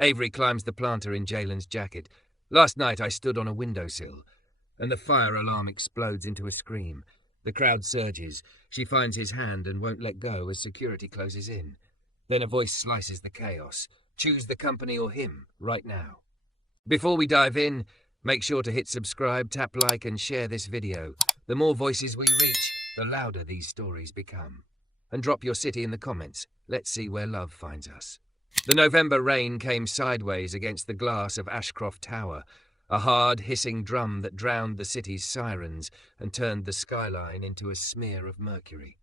Avery climbs the planter in Jalen's jacket. Last night I stood on a windowsill, and the fire alarm explodes into a scream. The crowd surges. She finds his hand and won't let go as security closes in. Then a voice slices the chaos. Choose the company or him, right now. Before we dive in, make sure to hit subscribe, tap like, and share this video. The more voices we reach, the louder these stories become. And drop your city in the comments. Let's see where love finds us. The November rain came sideways against the glass of Ashcroft Tower, a hard, hissing drum that drowned the city's sirens and turned the skyline into a smear of mercury.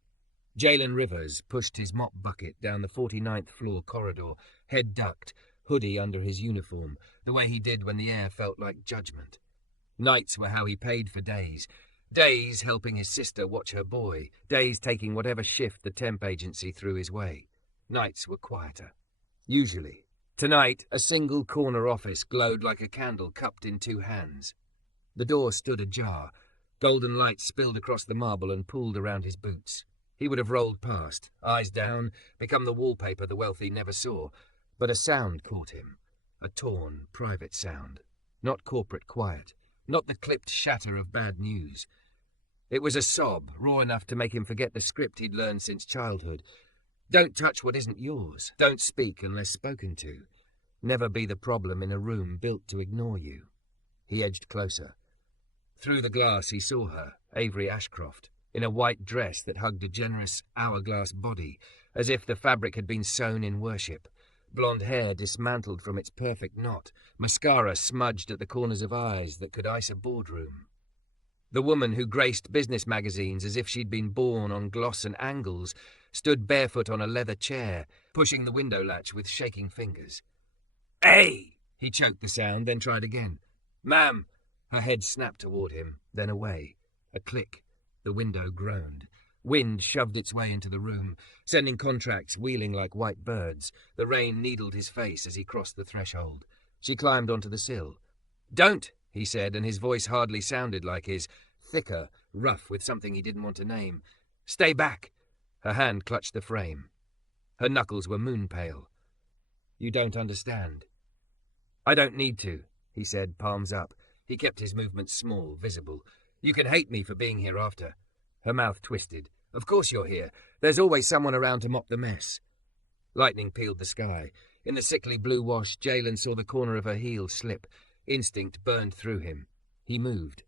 Jalen Rivers pushed his mop bucket down the 49th floor corridor, head ducked, hoodie under his uniform, the way he did when the air felt like judgment. Nights were how he paid for days. Days helping his sister watch her boy, days taking whatever shift the temp agency threw his way. Nights were quieter. Usually. Tonight, a single corner office glowed like a candle cupped in two hands. The door stood ajar. Golden light spilled across the marble and pooled around his boots. He would have rolled past, eyes down, become the wallpaper the wealthy never saw. But a sound caught him. A torn, private sound. Not corporate quiet. Not the clipped shatter of bad news. It was a sob, raw enough to make him forget the script he'd learned since childhood. Don't touch what isn't yours. Don't speak unless spoken to. Never be the problem in a room built to ignore you. He edged closer. Through the glass he saw her, Avery Ashcroft, in a white dress that hugged a generous hourglass body, as if the fabric had been sewn in worship. Blonde hair dismantled from its perfect knot, mascara smudged at the corners of eyes that could ice a boardroom. The woman who graced business magazines as if she'd been born on gloss and angles stood barefoot on a leather chair, pushing the window latch with shaking fingers. "Hey!" He choked the sound, then tried again. "Ma'am!" Her head snapped toward him, then away. A click. The window groaned. Wind shoved its way into the room, sending contracts wheeling like white birds. The rain needled his face as he crossed the threshold. She climbed onto the sill. "Don't!" he said, and his voice hardly sounded like his, thicker, rough with something he didn't want to name. "Stay back!" Her hand clutched the frame. Her knuckles were moon-pale. "You don't understand." "I don't need to," he said, palms up. He kept his movements small, visible. "You can hate me for being here after." Her mouth twisted. "Of course you're here. There's always someone around to mop the mess." Lightning peeled the sky. In the sickly blue wash, Jalen saw the corner of her heel slip. Instinct burned through him. He moved.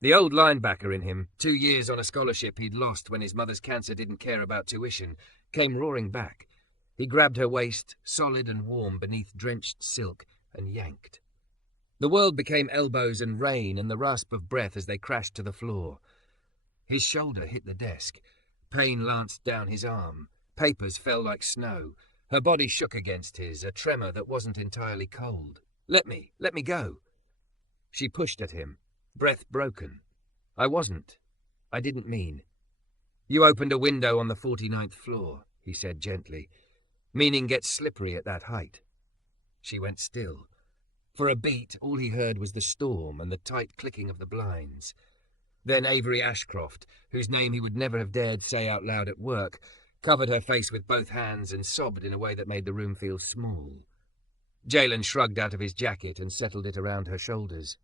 The old linebacker in him, 2 years on a scholarship he'd lost when his mother's cancer didn't care about tuition, came roaring back. He grabbed her waist, solid and warm beneath drenched silk, and yanked. The world became elbows and rain and the rasp of breath as they crashed to the floor. His shoulder hit the desk. Pain lanced down his arm. Papers fell like snow. Her body shook against his, a tremor that wasn't entirely cold. Let me go." She pushed at him, breath broken. "I wasn't. I didn't mean." "You opened a window on the 49th floor," he said gently. "Meaning gets slippery at that height." She went still. For a beat, all he heard was the storm and the tight clicking of the blinds. Then Avery Ashcroft, whose name he would never have dared say out loud at work, covered her face with both hands and sobbed in a way that made the room feel small. Jalen shrugged out of his jacket and settled it around her shoulders.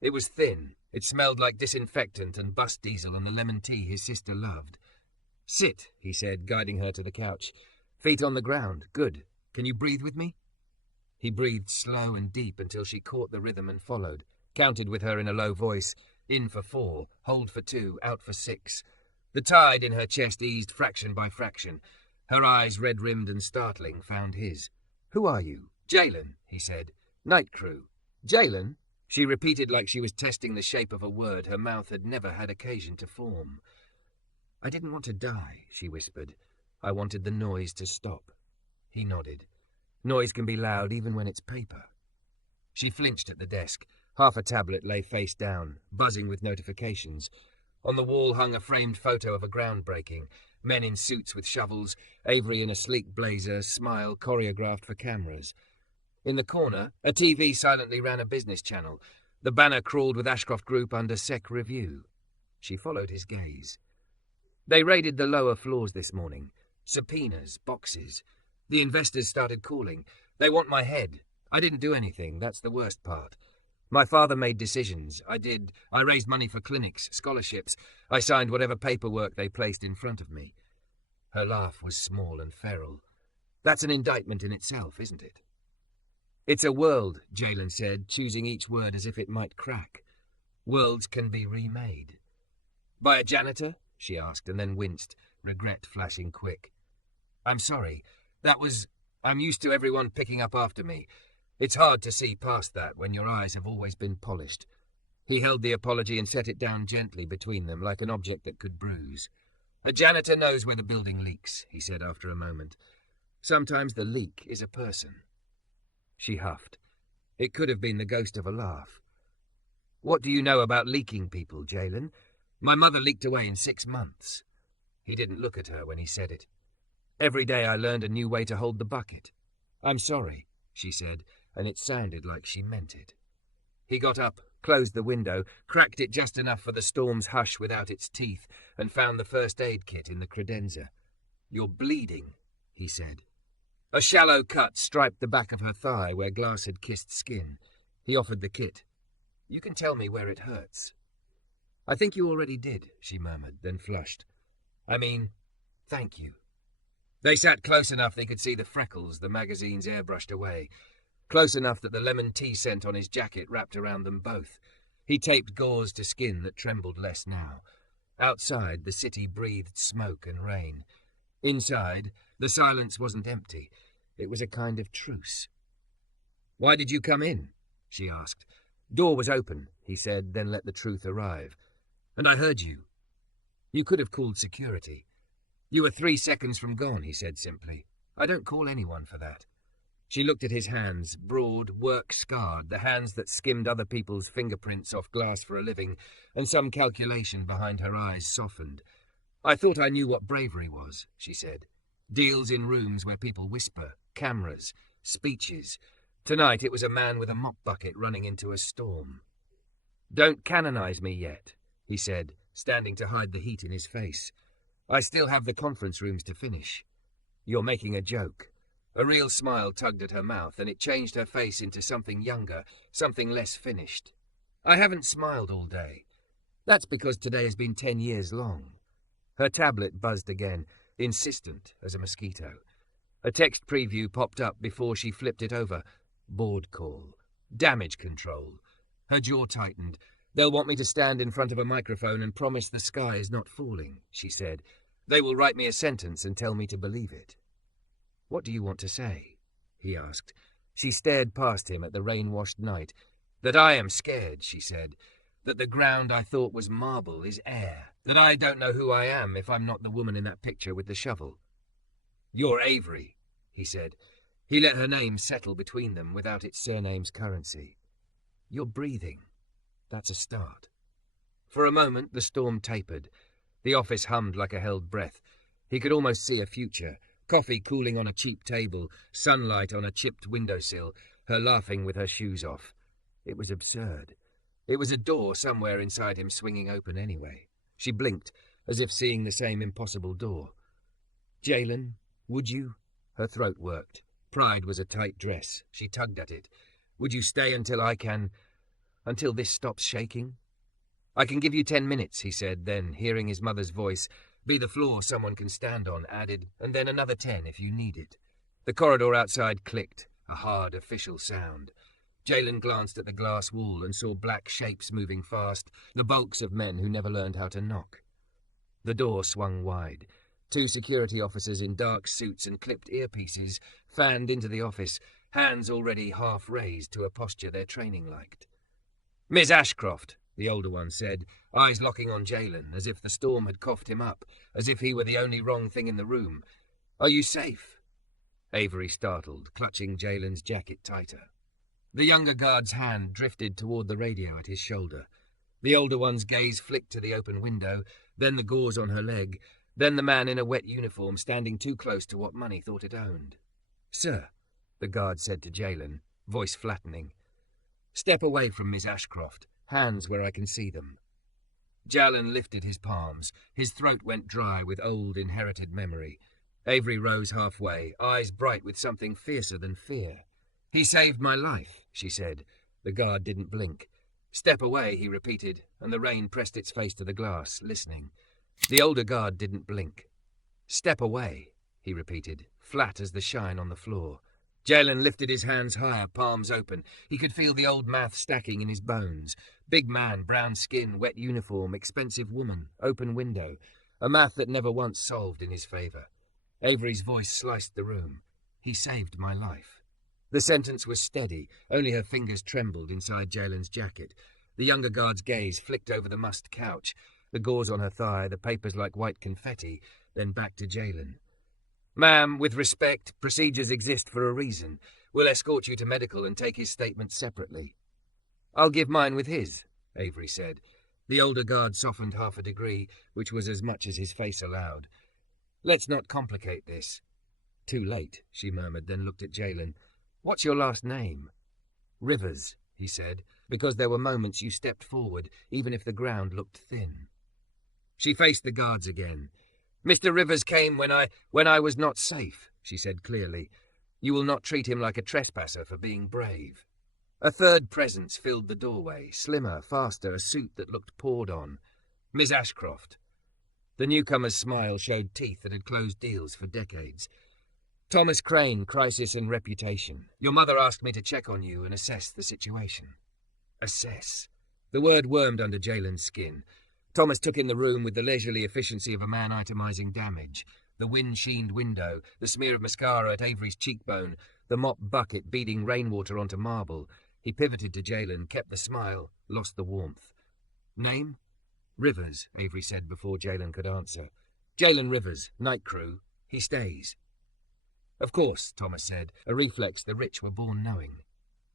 It was thin. It smelled like disinfectant and bus diesel and the lemon tea his sister loved. "Sit," he said, guiding her to the couch. "Feet on the ground. Good. Can you breathe with me?" He breathed slow and deep until she caught the rhythm and followed, counted with her in a low voice. In for 4, hold for 2, out for 6. The tide in her chest eased fraction by fraction. Her eyes, red-rimmed and startling, found his. "Who are you?" "Jalen," he said. "Night crew." "Jalen?" She repeated like she was testing the shape of a word her mouth had never had occasion to form. "I didn't want to die," she whispered. "I wanted the noise to stop." He nodded. Noise can be loud even when it's paper. She flinched at the desk. Half a tablet lay face down, buzzing with notifications. On the wall hung a framed photo of a groundbreaking. Men in suits with shovels, Avery in a sleek blazer, smile choreographed for cameras. In the corner, a TV silently ran a business channel. The banner crawled with Ashcroft Group under Sec Review. She followed his gaze. They raided the lower floors this morning. Subpoenas, boxes. The investors started calling. "They want my head." I didn't do anything, that's the worst part. My father made decisions. I raised money for clinics, scholarships. I signed whatever paperwork they placed in front of me. Her laugh was small and feral. That's an indictment in itself, isn't it? It's a world, Jalen said, choosing each word as if it might crack. Worlds can be remade. By a janitor? She asked, and then winced, regret flashing quick. I'm sorry. I'm used to everyone picking up after me. It's hard to see past that when your eyes have always been polished. He held the apology and set it down gently between them, like an object that could bruise. A janitor knows where the building leaks, he said after a moment. Sometimes the leak is a person. She huffed. It could have been the ghost of a laugh. What do you know about leaking people, Jalen? My mother leaked away in 6 months. He didn't look at her when he said it. Every day I learned a new way to hold the bucket. I'm sorry, she said, and it sounded like she meant it. He got up, closed the window, cracked it just enough for the storm's hush without its teeth, and found the first aid kit in the credenza. You're bleeding, he said. A shallow cut striped the back of her thigh where glass had kissed skin. He offered the kit. You can tell me where it hurts. I think you already did, she murmured, then flushed. Thank you. They sat close enough they could see the freckles the magazines airbrushed away. Close enough that the lemon tea scent on his jacket wrapped around them both. He taped gauze to skin that trembled less now. Outside, the city breathed smoke and rain. Inside, the silence wasn't empty. It was a kind of truce. Why did you come in? She asked. Door was open, he said, then let the truth arrive. And I heard you. You could have called security. You were 3 seconds from gone, he said simply. I don't call anyone for that. She looked at his hands, broad, work-scarred, the hands that skimmed other people's fingerprints off glass for a living, and some calculation behind her eyes softened. I thought I knew what bravery was, she said. Deals in rooms where people whisper, cameras, speeches. Tonight it was a man with a mop bucket running into a storm. Don't canonize me yet, he said, standing to hide the heat in his face. I still have the conference rooms to finish. You're making a joke. A real smile tugged at her mouth, and it changed her face into something younger, something less finished. I haven't smiled all day. That's because today has been 10 years long. Her tablet buzzed again, insistent as a mosquito. A text preview popped up before she flipped it over. Board call. Damage control. Her jaw tightened. They'll want me to stand in front of a microphone and promise the sky is not falling, she said. They will write me a sentence and tell me to believe it. What do you want to say? He asked. She stared past him at the rain-washed night. That I am scared, she said. That the ground I thought was marble is air. That I don't know who I am if I'm not the woman in that picture with the shovel. You're Avery, he said. He let her name settle between them without its surname's currency. You're breathing. That's a start. For a moment, the storm tapered. The office hummed like a held breath. He could almost see a future. Coffee cooling on a cheap table, sunlight on a chipped windowsill, her laughing with her shoes off. It was absurd. It was a door somewhere inside him swinging open anyway. She blinked, as if seeing the same impossible door. Jalen, would you? Her throat worked. Pride was a tight dress. She tugged at it. Would you stay until this stops shaking? I can give you 10 minutes, he said, then, hearing his mother's voice, be the floor someone can stand on, added, and then another 10 if you need it. The corridor outside clicked, a hard, official sound. Jalen glanced at the glass wall and saw black shapes moving fast, the bulks of men who never learned how to knock. The door swung wide. 2 security officers in dark suits and clipped earpieces fanned into the office, hands already half raised to a posture their training liked. Miss Ashcroft, the older one said, eyes locking on Jalen, as if the storm had coughed him up, as if he were the only wrong thing in the room. Are you safe? Avery startled, clutching Jalen's jacket tighter. The younger guard's hand drifted toward the radio at his shoulder. The older one's gaze flicked to the open window, then the gauze on her leg, then the man in a wet uniform standing too close to what Money thought it owned. Sir, the guard said to Jalen, voice flattening. Step away from Miss Ashcroft, hands where I can see them. Jalen lifted his palms. His throat went dry with old inherited memory. Avery rose halfway, eyes bright with something fiercer than fear. "He saved my life," she said. The guard didn't blink. "Step away," he repeated, and the rain pressed its face to the glass, listening. The older guard didn't blink. "Step away," he repeated, flat as the shine on the floor. Jalen lifted his hands higher, palms open. He could feel the old math stacking in his bones. Big man, brown skin, wet uniform, expensive woman, open window. A math that never once solved in his favour. Avery's voice sliced the room. "He saved my life." The sentence was steady. Only her fingers trembled inside Jalen's jacket. The younger guard's gaze flicked over the mussed couch, the gauze on her thigh, the papers like white confetti, then back to Jalen. "Ma'am, with respect, procedures exist for a reason. We'll escort you to medical and take his statement separately." "I'll give mine with his," Avery said. The older guard softened half a degree, which was as much as his face allowed. "Let's not complicate this." "Too late," she murmured, then looked at Jalen. "What's your last name?" "Rivers," he said, "because there were moments you stepped forward, even if the ground looked thin." She faced the guards again. "Mr. Rivers came when I was not safe," she said clearly. "You will not treat him like a trespasser for being brave." A third presence filled the doorway, slimmer, faster, a suit that looked poured on. "Miss Ashcroft." The newcomer's smile showed teeth that had closed deals for decades. "Thomas Crane, Crisis and Reputation. Your mother asked me to check on you and assess the situation." Assess. The word wormed under Jalen's skin. Thomas took in the room with the leisurely efficiency of a man itemizing damage. The wind-sheened window, the smear of mascara at Avery's cheekbone, the mop bucket beading rainwater onto marble. He pivoted to Jalen, kept the smile, lost the warmth. "Name?" "Rivers," Avery said before Jalen could answer. "Jalen Rivers, night crew. He stays." "Of course," Thomas said, a reflex the rich were born knowing.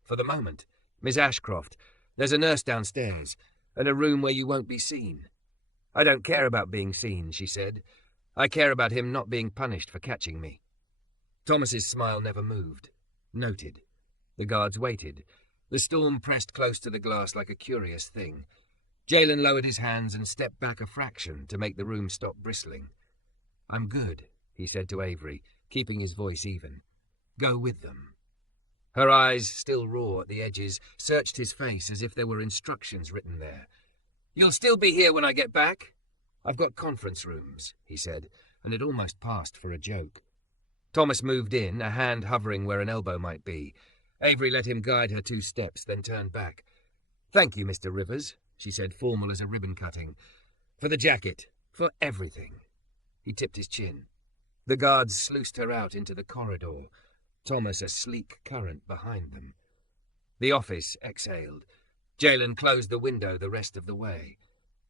"For the moment. Miss Ashcroft, there's a nurse downstairs, and a room where you won't be seen." "I don't care about being seen," she said. "I care about him not being punished for catching me." Thomas's smile never moved. Noted. The guards waited. The storm pressed close to the glass like a curious thing. Jalen lowered his hands and stepped back a fraction to make the room stop bristling. "I'm good," he said to Avery, keeping his voice even. "Go with them." Her eyes, still raw at the edges, searched his face as if there were instructions written there. "You'll still be here when I get back?" "I've got conference rooms," he said, and it almost passed for a joke. Thomas moved in, a hand hovering where an elbow might be. Avery let him guide her 2 steps, then turned back. "Thank you, Mr. Rivers," she said, formal as a ribbon cutting. "For the jacket, for everything." He tipped his chin. The guards sluiced her out into the corridor, Thomas a sleek current behind them. The office exhaled. Jalen closed the window the rest of the way.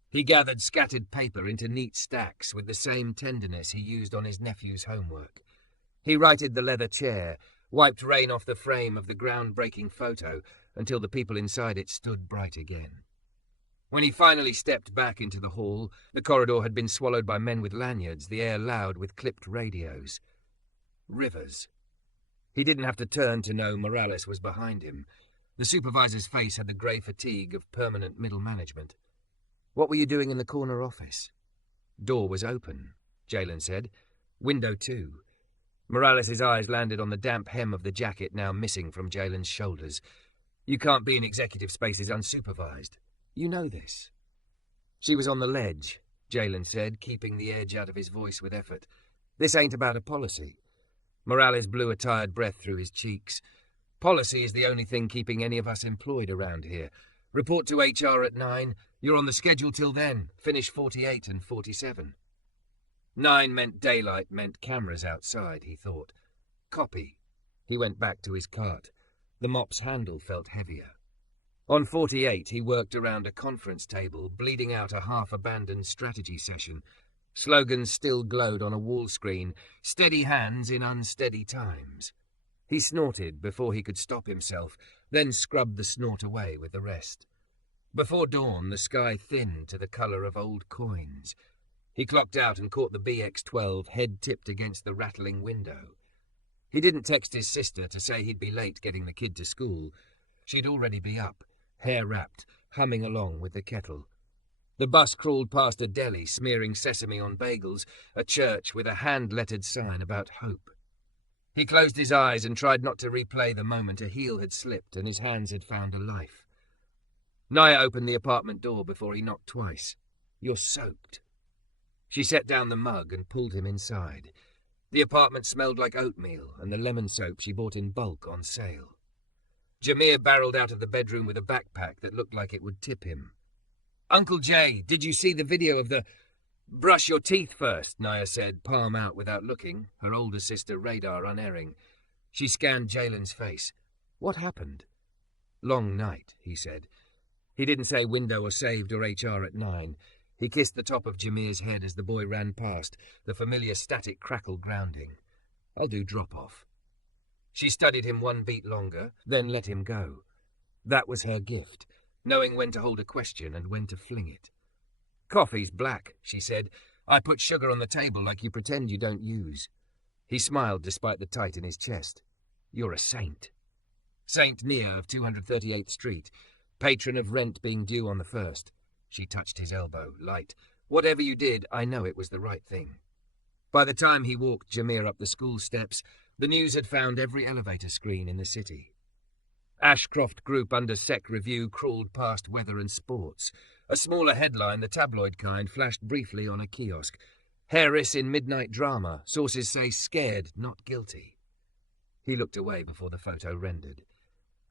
He gathered scattered paper into neat stacks with the same tenderness he used on his nephew's homework. He righted the leather chair, wiped rain off the frame of the groundbreaking photo until the people inside it stood bright again. When he finally stepped back into the hall, the corridor had been swallowed by men with lanyards, the air loud with clipped radios. Rivers. He didn't have to turn to know Morales was behind him. The supervisor's face had the grey fatigue of permanent middle management. "What were you doing in the corner office?" "Door was open," Jalen said. "Window too." Morales' eyes landed on the damp hem of the jacket now missing from Jalen's shoulders. "You can't be in executive spaces unsupervised. You know this." "She was on the ledge," Jalen said, keeping the edge out of his voice with effort. "This ain't about a policy." Morales blew a tired breath through his cheeks. "Policy is the only thing keeping any of us employed around here. Report to HR at 9. You're on the schedule till then. Finish 48 and 47. 9 meant daylight, meant cameras outside, he thought. Copy. He went back to his cart. The mop's handle felt heavier. On 48, he worked around a conference table, bleeding out a half-abandoned strategy session. Slogans still glowed on a wall screen, steady hands in unsteady times. He snorted before he could stop himself, then scrubbed the snort away with the rest. Before dawn, the sky thinned to the colour of old coins. He clocked out and caught the BX-12 head tipped against the rattling window. He didn't text his sister to say he'd be late getting the kid to school. She'd already be up, hair wrapped, humming along with the kettle. The bus crawled past a deli smearing sesame on bagels, a church with a hand-lettered sign about hope. He closed his eyes and tried not to replay the moment a heel had slipped and his hands had found a life. Naya opened the apartment door before he knocked twice. "You're soaked." She set down the mug and pulled him inside. The apartment smelled like oatmeal and the lemon soap she bought in bulk on sale. Jameer barreled out of the bedroom with a backpack that looked like it would tip him. "Uncle Jay, did you see the video of the—" "Brush your teeth first," Naya said, palm out without looking, her older sister radar unerring. She scanned Jalen's face. "What happened?" "Long night," he said. He didn't say window or saved or HR at 9. He kissed the top of Jameer's head as the boy ran past, the familiar static crackle grounding. "I'll do drop-off." She studied him one beat longer, then let him go. That was her gift, knowing when to hold a question and when to fling it. "Coffee's black," she said. "I put sugar on the table like you pretend you don't use." He smiled despite the tight in his chest. "You're a saint." Saint Nia of 238th Street, patron of rent being due on the 1st. She touched his elbow, light. "Whatever you did, I know it was the right thing." By the time he walked Jameer up the school steps, the news had found every elevator screen in the city. Ashcroft Group under Sec Review crawled past weather and sports. A smaller headline, the tabloid kind, flashed briefly on a kiosk. "Heiress in midnight drama. Sources say scared, not guilty." He looked away before the photo rendered.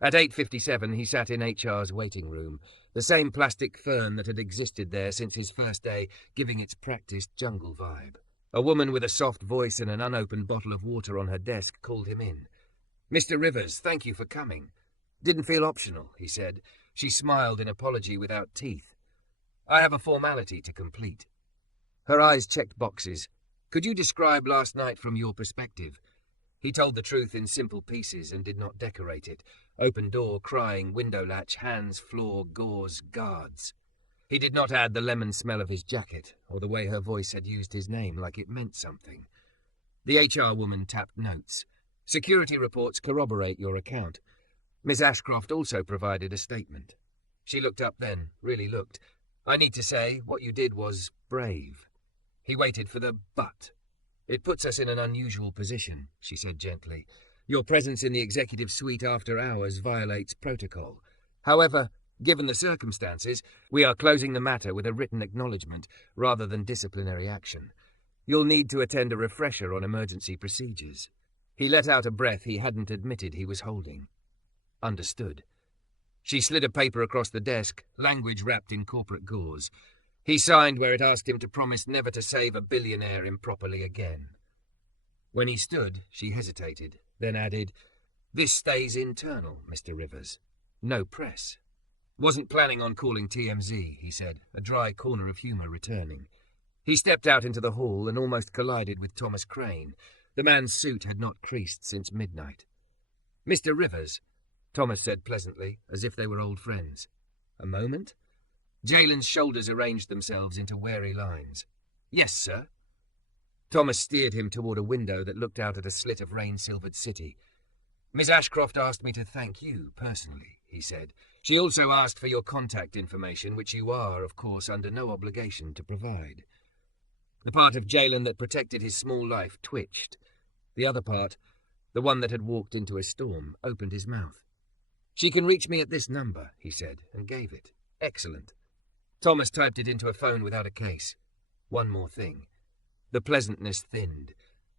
At 8:57 he sat in HR's waiting room, the same plastic fern that had existed there since his first day, giving its practiced jungle vibe. A woman with a soft voice and an unopened bottle of water on her desk called him in. "Mr. Rivers, thank you for coming." "Didn't feel optional," he said. She smiled in apology without teeth. "I have a formality to complete." Her eyes checked boxes. "Could you describe last night from your perspective?" He told the truth in simple pieces and did not decorate it. Open door, crying, window latch, hands, floor, gauze, guards. He did not add the lemon smell of his jacket, or the way her voice had used his name like it meant something. The HR woman tapped notes. "Security reports corroborate your account." Miss Ashcroft also provided a statement. She looked up then, really looked. "I need to say, what you did was brave." He waited for the but. "It puts us in an unusual position," she said gently. "Your presence in the executive suite after hours violates protocol. However, given the circumstances, we are closing the matter with a written acknowledgement rather than disciplinary action. You'll need to attend a refresher on emergency procedures." He let out a breath he hadn't admitted he was holding. "Understood." She slid a paper across the desk, language wrapped in corporate gauze. He signed where it asked him to promise never to save a billionaire improperly again. When he stood, she hesitated, then added, "This stays internal, Mr. Rivers. No press." "Wasn't planning on calling TMZ," he said, a dry corner of humour returning. He stepped out into the hall and almost collided with Thomas Crane. The man's suit had not creased since midnight. "Mr. Rivers," Thomas said pleasantly, as if they were old friends. "A moment?" Jalen's shoulders arranged themselves into wary lines. "Yes, sir." Thomas steered him toward a window that looked out at a slit of rain-silvered city. "Miss Ashcroft asked me to thank you personally," he said. "She also asked for your contact information, which you are, of course, under no obligation to provide." The part of Jalen that protected his small life twitched. The other part, the one that had walked into a storm, opened his mouth. "She can reach me at this number," he said, and gave it. "Excellent." Thomas typed it into a phone without a case. "One more thing." The pleasantness thinned.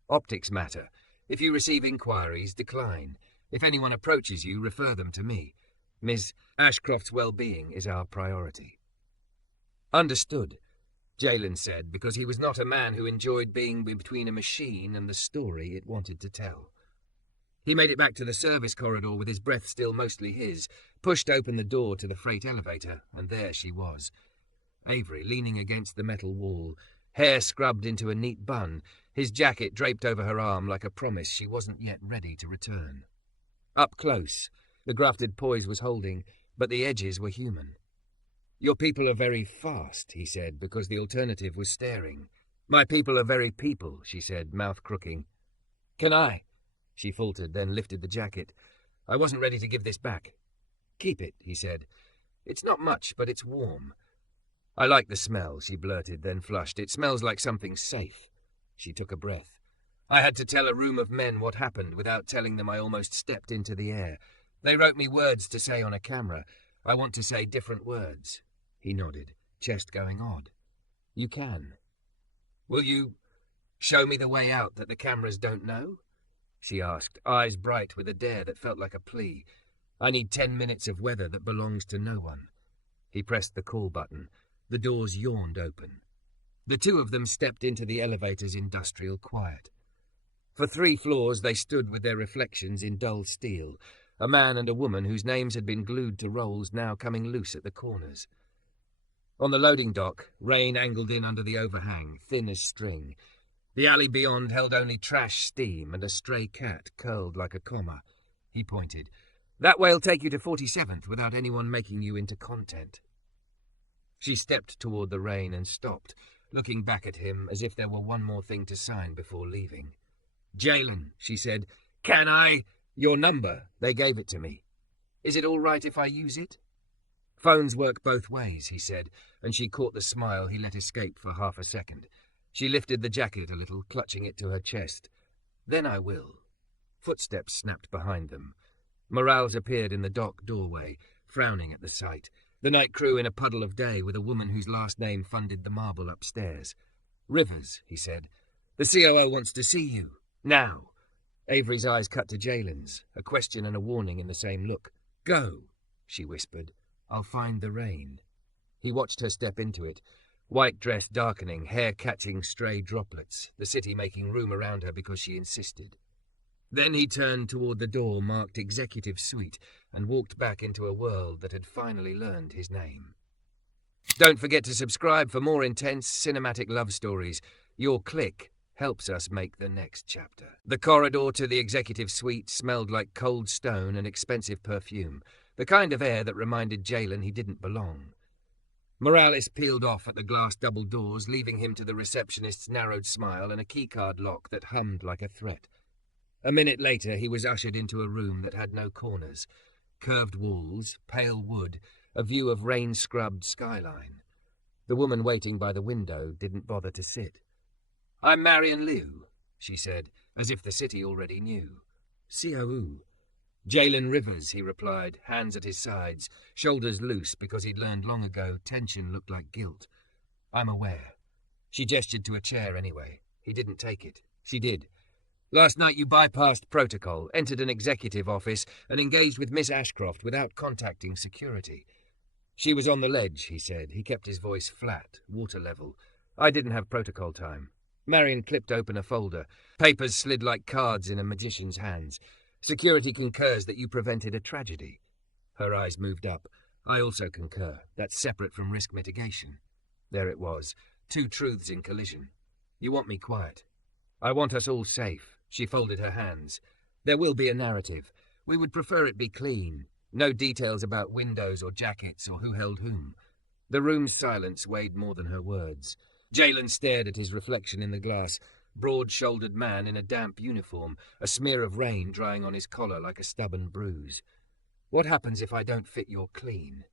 "Optics matter. If you receive inquiries, decline. If anyone approaches you, refer them to me. Ms. Ashcroft's well-being is our priority." "Understood," Jalen said, because he was not a man who enjoyed being between a machine and the story it wanted to tell. He made it back to the service corridor with his breath still mostly his, pushed open the door to the freight elevator, and there she was. Avery leaning against the metal wall, hair scrubbed into a neat bun, his jacket draped over her arm like a promise she wasn't yet ready to return. Up close, the grafted poise was holding, but the edges were human. "Your people are very fast," he said, because the alternative was staring. "My people are very people," she said, mouth crooking. "Can I?" She faltered, then lifted the jacket. "I wasn't ready to give this back." "Keep it," he said. "It's not much, but it's warm." "I like the smell," she blurted, then flushed. "It smells like something safe." She took a breath. I had to tell a room of men what happened without telling them I almost stepped into the air. They wrote me words to say on a camera. I want to say different words. He nodded, chest going odd. You can. Will you show me the way out that the cameras don't know? She asked, eyes bright with a dare that felt like a plea. I need 10 minutes of weather that belongs to no one. He pressed the call button. The doors yawned open. The two of them stepped into the elevator's industrial quiet. For 3 floors they stood with their reflections in dull steel, a man and a woman whose names had been glued to rolls now coming loose at the corners. On the loading dock, rain angled in under the overhang, thin as string. The alley beyond held only trash steam and a stray cat curled like a comma. He pointed. That way'll take you to 47th without anyone making you into content. She stepped toward the rain and stopped, looking back at him as if there were one more thing to sign before leaving. Jalen, she said, can I? Your number. They gave it to me. Is it all right if I use it? Phones work both ways, he said, and she caught the smile he let escape for half a second. She lifted the jacket a little, clutching it to her chest. Then I will. Footsteps snapped behind them. Morales appeared in the dock doorway, frowning at the sight. The night crew in a puddle of day with a woman whose last name funded the marble upstairs. Rivers, he said. The COO wants to see you. Now. Avery's eyes cut to Jalen's, a question and a warning in the same look. Go, she whispered. I'll find the rain. He watched her step into it, white dress darkening, hair catching stray droplets, the city making room around her because she insisted. Then he turned toward the door marked Executive Suite and walked back into a world that had finally learned his name. Don't forget to subscribe for more intense cinematic love stories. Your click helps us make the next chapter. The corridor to the Executive Suite smelled like cold stone and expensive perfume, the kind of air that reminded Jalen he didn't belong. Morales peeled off at the glass double doors, leaving him to the receptionist's narrowed smile and a keycard lock that hummed like a threat. A minute later, he was ushered into a room that had no corners. Curved walls, pale wood, a view of rain-scrubbed skyline. The woman waiting by the window didn't bother to sit. I'm Marion Liu, she said, as if the city already knew. COO. Jalen Rivers, he replied, hands at his sides, shoulders loose because he'd learned long ago tension looked like guilt. I'm aware. She gestured to a chair anyway. He didn't take it. She did. Last night you bypassed protocol, entered an executive office, and engaged with Miss Ashcroft without contacting security. She was on the ledge, he said. He kept his voice flat, water level. I didn't have protocol time. Marion clipped open a folder. Papers slid like cards in a magician's hands. Security concurs that you prevented a tragedy. Her eyes moved up. I also concur. That's separate from risk mitigation. There it was. 2 truths in collision. You want me quiet. I want us all safe. She folded her hands. There will be a narrative. We would prefer it be clean. No details about windows or jackets or who held whom. The room's silence weighed more than her words. Jalen stared at his reflection in the glass. Broad-shouldered man in a damp uniform, a smear of rain drying on his collar like a stubborn bruise. What happens if I don't fit your clean?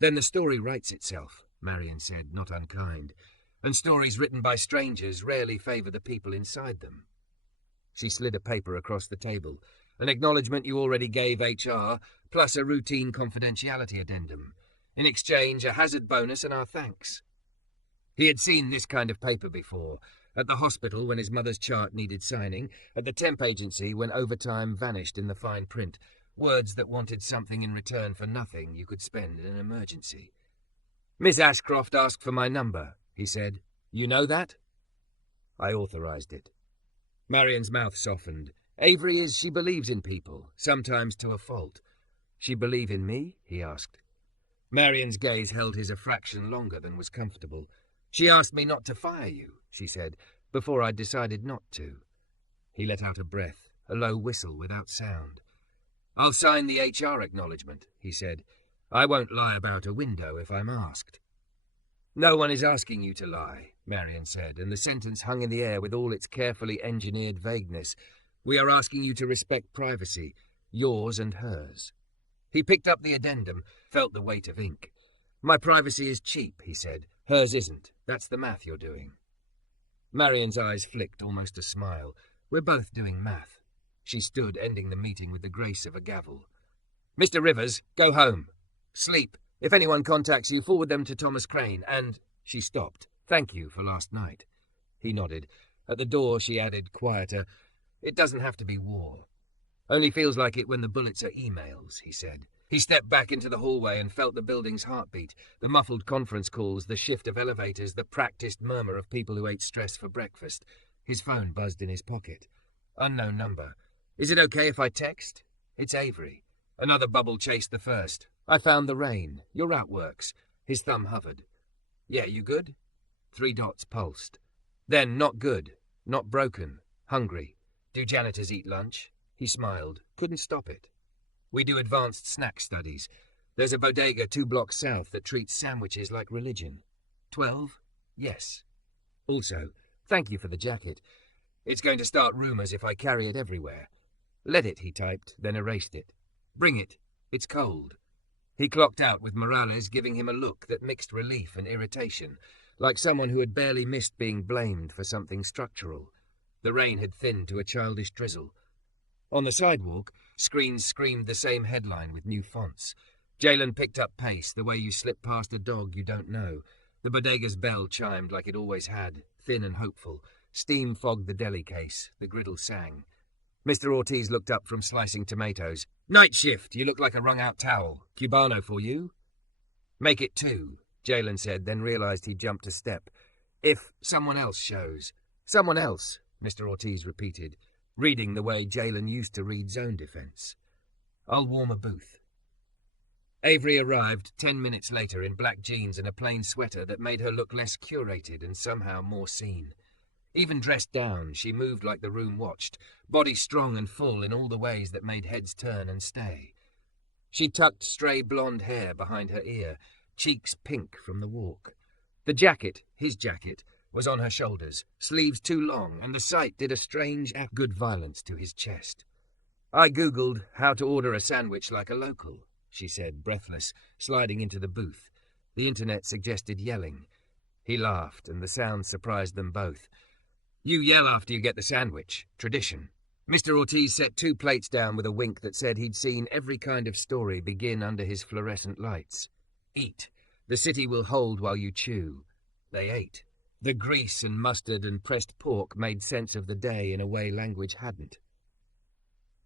Then the story writes itself, Marion said, not unkind. And stories written by strangers rarely favour the people inside them. She slid a paper across the table, an acknowledgement you already gave HR, plus a routine confidentiality addendum. In exchange, a hazard bonus and our thanks. He had seen this kind of paper before, at the hospital when his mother's chart needed signing, at the temp agency when overtime vanished in the fine print, words that wanted something in return for nothing you could spend in an emergency. Miss Ashcroft asked for my number, he said. You know that? I authorized it. Marion's mouth softened. Avery is she believes in people, sometimes to a fault. She believe in me? He asked. Marion's gaze held his a fraction longer than was comfortable. She asked me not to fire you, she said, before I decided not to. He let out a breath, a low whistle without sound. I'll sign the HR acknowledgement, he said. I won't lie about a window if I'm asked. No one is asking you to lie, Marion said, and the sentence hung in the air with all its carefully engineered vagueness. We are asking you to respect privacy, yours and hers. He picked up the addendum, felt the weight of ink. My privacy is cheap, he said. Hers isn't. That's the math you're doing. Marion's eyes flicked almost a smile. We're both doing math. She stood, ending the meeting with the grace of a gavel. Mr. Rivers, go home. Sleep. If anyone contacts you, forward them to Thomas Crane, and... She stopped. Thank you for last night. He nodded. At the door, she added, quieter, it doesn't have to be war. Only feels like it when the bullets are emails, he said. He stepped back into the hallway and felt the building's heartbeat, the muffled conference calls, the shift of elevators, the practiced murmur of people who ate stress for breakfast. His phone buzzed in his pocket. Unknown number. Is it okay if I text? It's Avery. Another bubble chased the first. I found the rain. Your route works. His thumb hovered. Yeah, you good? 3 dots pulsed. Then not good. Not broken. Hungry. Do janitors eat lunch? He smiled. Couldn't stop it. We do advanced snack studies. There's a bodega 2 blocks south that treats sandwiches like religion. 12? Yes. Also, thank you for the jacket. It's going to start rumors if I carry it everywhere. Let it, he typed, then erased it. Bring it. It's cold. He clocked out with Morales giving him a look that mixed relief and irritation, like someone who had barely missed being blamed for something structural. The rain had thinned to a childish drizzle. On the sidewalk, screens screamed the same headline with new fonts. Jalen picked up pace, the way you slip past a dog you don't know. The bodega's bell chimed like it always had, thin and hopeful. Steam fogged the deli case. The griddle sang. Mr. Ortiz looked up from slicing tomatoes. Night shift, you look like a wrung-out towel. Cubano for you? Make it 2, Jalen said, then realized he'd jumped a step. If someone else shows. Someone else, Mr. Ortiz repeated, reading the way Jalen used to read zone defense. I'll warm a booth. Avery arrived 10 minutes later in black jeans and a plain sweater that made her look less curated and somehow more seen. Even dressed down, she moved like the room watched, body strong and full in all the ways that made heads turn and stay. She tucked stray blonde hair behind her ear, cheeks pink from the walk. The jacket, his jacket, was on her shoulders, sleeves too long, and the sight did a strange good violence to his chest. I Googled how to order a sandwich like a local, she said, breathless, sliding into the booth. The internet suggested yelling. He laughed, and the sound surprised them both. You yell after you get the sandwich. Tradition. Mr. Ortiz set 2 plates down with a wink that said he'd seen every kind of story begin under his fluorescent lights. Eat. The city will hold while you chew. They ate. The grease and mustard and pressed pork made sense of the day in a way language hadn't.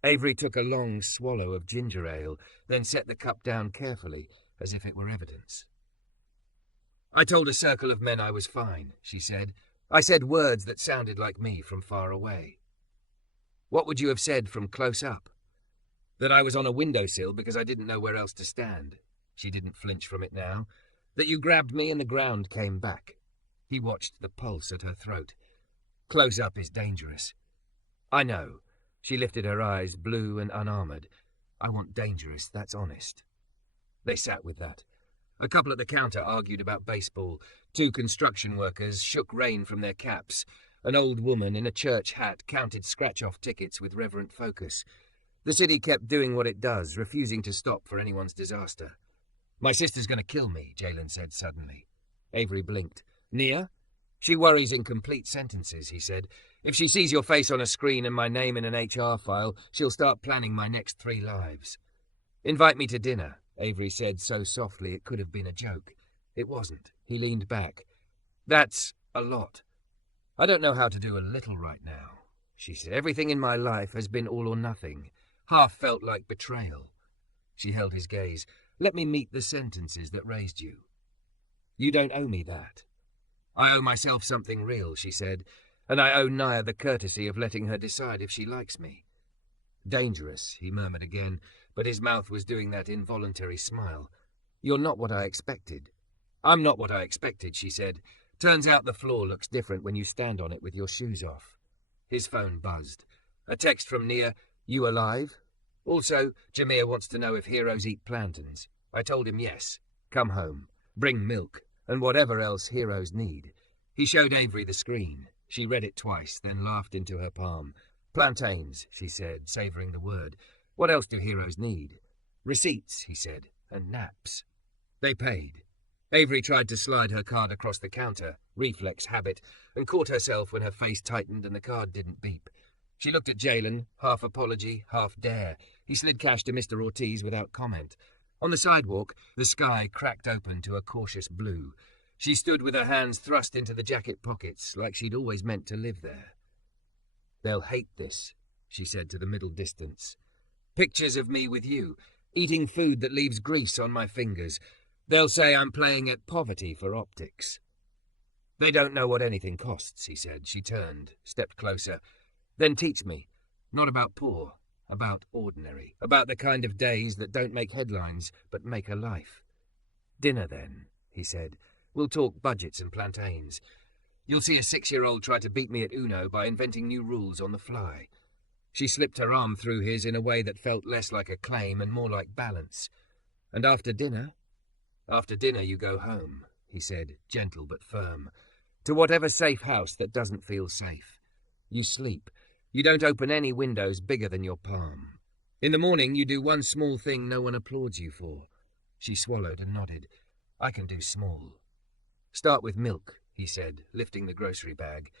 Avery took a long swallow of ginger ale, then set the cup down carefully, as if it were evidence. I told a circle of men I was fine, she said. I said words that sounded like me from far away. What would you have said from close up? That I was on a windowsill because I didn't know where else to stand. She didn't flinch from it now. That you grabbed me and the ground came back. He watched the pulse at her throat. Close up is dangerous. I know. She lifted her eyes, blue and unarmored. I want dangerous, that's honest. They sat with that. A couple at the counter argued about baseball. 2 construction workers shook rain from their caps. An old woman in a church hat counted scratch-off tickets with reverent focus. The city kept doing what it does, refusing to stop for anyone's disaster. My sister's going to kill me, Jalen said suddenly. Avery blinked. Nia? She worries in complete sentences, he said. If she sees your face on a screen and my name in an HR file, she'll start planning my next 3 lives. Invite me to dinner, Avery said so softly it could have been a joke. It wasn't. He leaned back. That's a lot. I don't know how to do a little right now, she said. Everything in my life has been all or nothing. Half felt like betrayal. She held his gaze. Let me meet the sentences that raised you. You don't owe me that. I owe myself something real, she said, and I owe Nia the courtesy of letting her decide if she likes me. Dangerous, he murmured again, but his mouth was doing that involuntary smile. You're not what I expected. I'm not what I expected, she said. Turns out the floor looks different when you stand on it with your shoes off. His phone buzzed. A text from Nia, you alive? Also, Jameer wants to know if heroes eat plantains. I told him yes. Come home. Bring milk, and whatever else heroes need. He showed Avery the screen. She read it twice, then laughed into her palm. Plantains, she said, savouring the word. What else do heroes need? Receipts, he said, and naps. They paid. Avery tried to slide her card across the counter, reflex habit, and caught herself when her face tightened and the card didn't beep. She looked at Jalen, half apology, half dare. He slid cash to Mr. Ortiz without comment. On the sidewalk, the sky cracked open to a cautious blue. She stood with her hands thrust into the jacket pockets, like she'd always meant to live there. "They'll hate this," she said to the middle distance. "Pictures of me with you, eating food that leaves grease on my fingers. They'll say I'm playing at poverty for optics." "They don't know what anything costs," he said. She turned, stepped closer. "Then teach me. Not about poor, about ordinary. About the kind of days that don't make headlines, but make a life." "Dinner, then," he said. "We'll talk budgets and plantains. You'll see a 6-year-old try to beat me at Uno by inventing new rules on the fly." She slipped her arm through his in a way that felt less like a claim and more like balance. "And after dinner?" "After dinner you go home," he said, gentle but firm. "To whatever safe house that doesn't feel safe. You sleep. You don't open any windows bigger than your palm. In the morning you do one small thing no one applauds you for." She swallowed and nodded. "I can do small." "Start with milk," he said, lifting the grocery bag.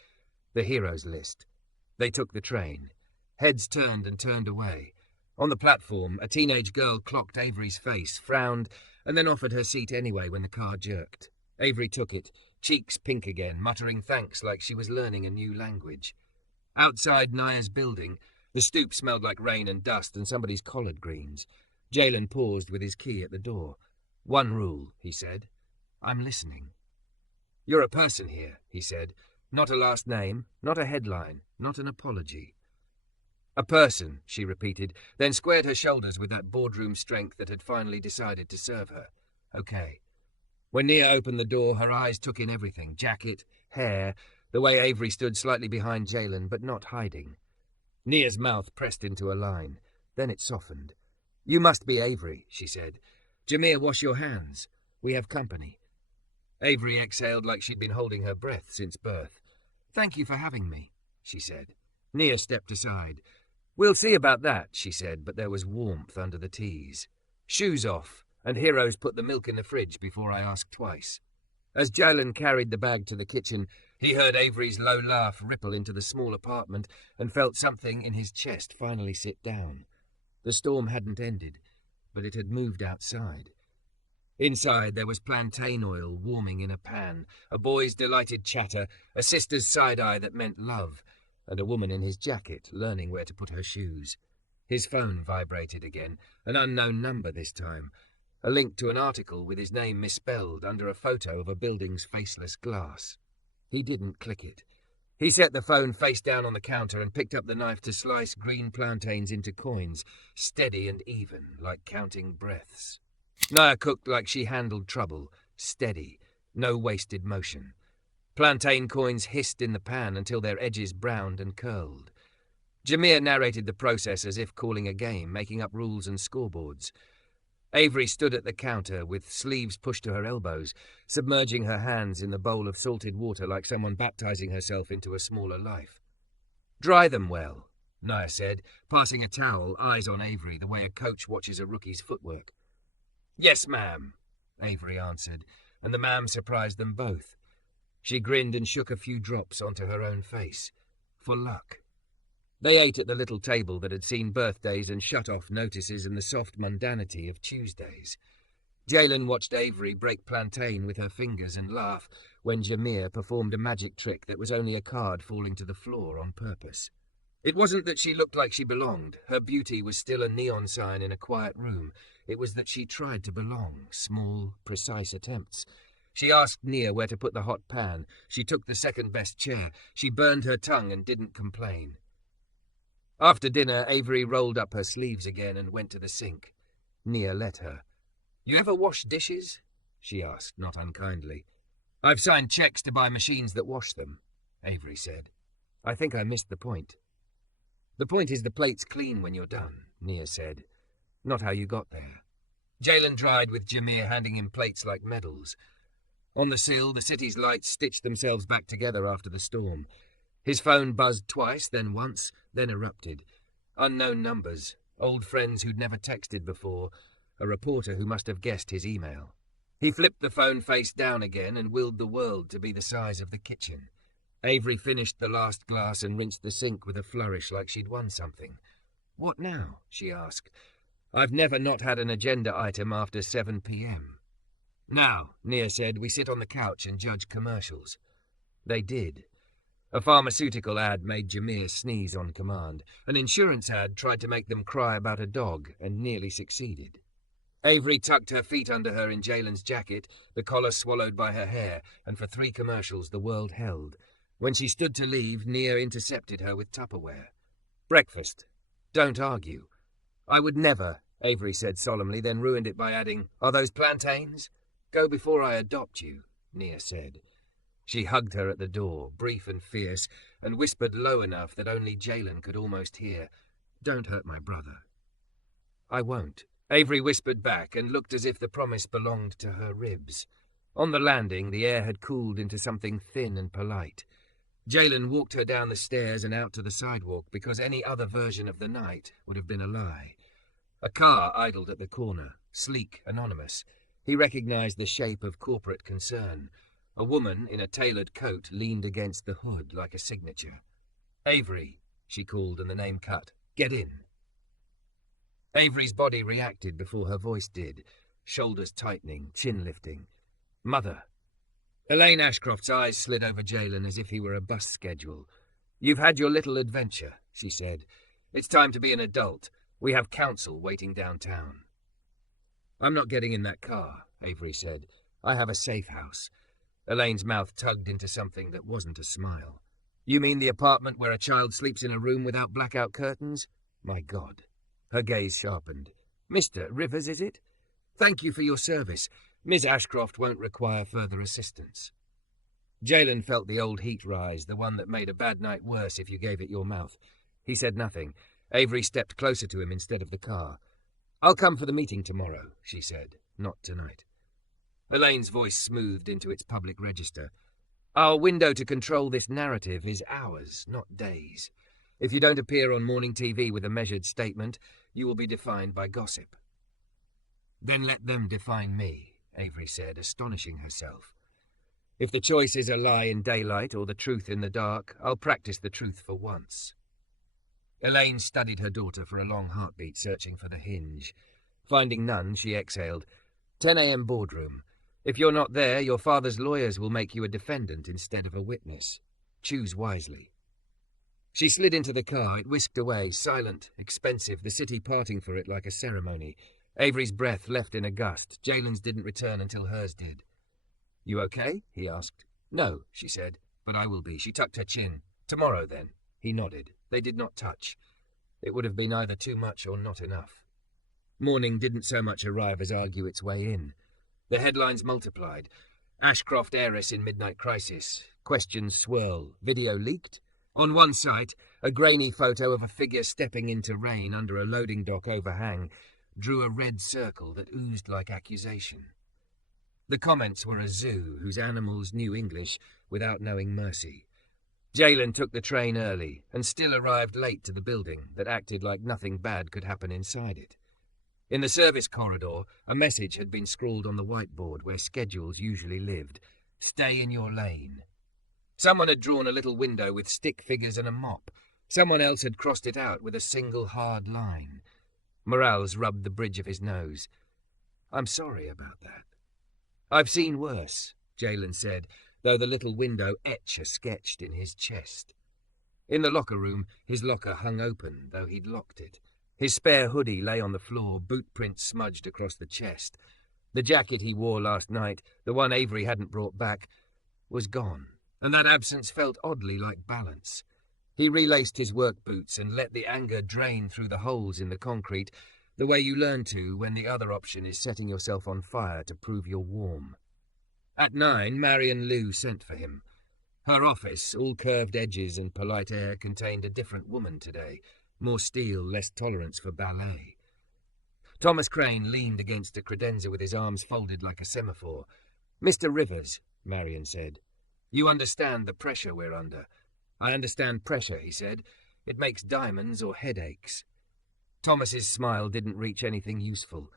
"The heroes list." They took the train. Heads turned and turned away. On the platform, a teenage girl clocked Avery's face, frowned, and then offered her seat anyway when the car jerked. Avery took it, cheeks pink again, muttering thanks like she was learning a new language. Outside Naya's building, the stoop smelled like rain and dust and somebody's collard greens. Jalen paused with his key at the door. "One rule," he said. "I'm listening." "You're a person here," he said. "Not a last name, not a headline, not an apology." "A person," she repeated, then squared her shoulders with that boardroom strength that had finally decided to serve her. "Okay." When Nia opened the door, her eyes took in everything, jacket, hair, the way Avery stood slightly behind Jalen, but not hiding. Nia's mouth pressed into a line. Then it softened. "You must be Avery," she said. "Jameer, wash your hands. We have company." Avery exhaled like she'd been holding her breath since birth. "Thank you for having me," she said. Nia stepped aside. "We'll see about that," she said, but there was warmth under the tease. "Shoes off, and heroes put the milk in the fridge before I ask twice." As Jalen carried the bag to the kitchen, he heard Avery's low laugh ripple into the small apartment and felt something in his chest finally sit down. The storm hadn't ended, but it had moved outside. Inside there was plantain oil warming in a pan, a boy's delighted chatter, a sister's side-eye that meant love, and a woman in his jacket learning where to put her shoes. His phone vibrated again, an unknown number this time, a link to an article with his name misspelled under a photo of a building's faceless glass. He didn't click it. He set the phone face down on the counter and picked up the knife to slice green plantains into coins, steady and even, like counting breaths. Naya cooked like she handled trouble, steady, no wasted motion. Plantain coins hissed in the pan until their edges browned and curled. Jameer narrated the process as if calling a game, making up rules and scoreboards. Avery stood at the counter with sleeves pushed to her elbows, submerging her hands in the bowl of salted water like someone baptizing herself into a smaller life. "Dry them well," Naya said, passing a towel, eyes on Avery, the way a coach watches a rookie's footwork. "Yes, ma'am," Avery answered, and the ma'am surprised them both. She grinned and shook a few drops onto her own face. For luck. They ate at the little table that had seen birthdays and shut-off notices and the soft mundanity of Tuesdays. Jalen watched Avery break plantain with her fingers and laugh when Jameer performed a magic trick that was only a card falling to the floor on purpose. It wasn't that she looked like she belonged. Her beauty was still a neon sign in a quiet room. It was that she tried to belong, small, precise attempts. She asked Nia where to put the hot pan. She took the second-best chair. She burned her tongue and didn't complain. After dinner, Avery rolled up her sleeves again and went to the sink. Nia let her. "You ever wash dishes?" she asked, not unkindly. "I've signed checks to buy machines that wash them," Avery said. "I think I missed the point." "The point is the plate's clean when you're done," Nia said. "Not how you got there." Jalen dried with Jameer handing him plates like medals. On the sill, the city's lights stitched themselves back together after the storm. His phone buzzed twice, then once, then erupted. Unknown numbers, old friends who'd never texted before, a reporter who must have guessed his email. He flipped the phone face down again and willed the world to be the size of the kitchen. Avery finished the last glass and rinsed the sink with a flourish like she'd won something. "What now?" she asked. "I've never not had an agenda item after 7 p.m. "Now," Nia said, "we sit on the couch and judge commercials." They did. A pharmaceutical ad made Jameer sneeze on command. An insurance ad tried to make them cry about a dog and nearly succeeded. Avery tucked her feet under her in Jalen's jacket, the collar swallowed by her hair, and for 3 commercials the world held. When she stood to leave, Nia intercepted her with Tupperware. "Breakfast. Don't argue." "I would never," Avery said solemnly, then ruined it by adding, "Are those plantains?" "Go before I adopt you," Nia said. She hugged her at the door, brief and fierce, and whispered low enough that only Jalen could almost hear, "Don't hurt my brother." "I won't," Avery whispered back and looked as if the promise belonged to her ribs. On the landing, the air had cooled into something thin and polite. Jalen walked her down the stairs and out to the sidewalk because any other version of the night would have been a lie. A car idled at the corner, sleek, anonymous. He recognized the shape of corporate concern. A woman in a tailored coat leaned against the hood like a signature. "Avery," she called, and the name cut. "Get in." Avery's body reacted before her voice did, shoulders tightening, chin lifting. "Mother." Elaine Ashcroft's eyes slid over Jalen as if he were a bus schedule. "You've had your little adventure," she said. "It's time to be an adult. We have counsel waiting downtown." "I'm not getting in that car," Avery said. "I have a safe house." Elaine's mouth tugged into something that wasn't a smile. "You mean the apartment where a child sleeps in a room without blackout curtains? My God." Her gaze sharpened. "Mr. Rivers, is it? Thank you for your service. Ms. Ashcroft won't require further assistance." Jalen felt the old heat rise, the one that made a bad night worse if you gave it your mouth. He said nothing. Avery stepped closer to him instead of the car. "I'll come for the meeting tomorrow," she said. "Not tonight." Elaine's voice smoothed into its public register. "Our window to control this narrative is hours, not days. If you don't appear on morning TV with a measured statement, you will be defined by gossip." "Then let them define me," Avery said, astonishing herself. "If the choice is a lie in daylight or the truth in the dark, I'll practice the truth for once." Elaine studied her daughter for a long heartbeat, searching for the hinge. Finding none, she exhaled. 10 a.m. boardroom. If you're not there, your father's lawyers will make you a defendant instead of a witness. Choose wisely. She slid into the car. It whisked away, silent, expensive, the city parting for it like a ceremony. Avery's breath left in a gust. Jalen's didn't return until hers did. "You okay?" he asked. "No," she said, "but I will be." She tucked her chin. "Tomorrow, then." He nodded. They did not touch. It would have been either too much or not enough. Morning didn't so much arrive as argue its way in. The headlines multiplied. Ashcroft heiress in midnight crisis. Questions swirl. Video leaked. On one site, a grainy photo of a figure stepping into rain under a loading dock overhang drew a red circle that oozed like accusation. The comments were a zoo whose animals knew English without knowing mercy. Jalen took the train early and still arrived late to the building that acted like nothing bad could happen inside it. In the service corridor, a message had been scrawled on the whiteboard where schedules usually lived. "Stay in your lane." Someone had drawn a little window with stick figures and a mop. Someone else had crossed it out with a single hard line. Morales rubbed the bridge of his nose. "I'm sorry about that." "I've seen worse," Jalen said, though the little window etch-a-sketched in his chest. In the locker room, his locker hung open, though he'd locked it. His spare hoodie lay on the floor, boot prints smudged across the chest. The jacket he wore last night, the one Avery hadn't brought back, was gone, and that absence felt oddly like balance. He relaced his work boots and let the anger drain through the holes in the concrete, the way you learn to when the other option is setting yourself on fire to prove you're warm. At 9, Marion Liu sent for him. Her office, all curved edges and polite air, contained a different woman today, more steel, less tolerance for ballet. Thomas Crane leaned against a credenza with his arms folded like a semaphore. "Mr. Rivers," Marion said, "you understand the pressure we're under." "I understand pressure," he said. "It makes diamonds or headaches." Thomas's smile didn't reach anything useful.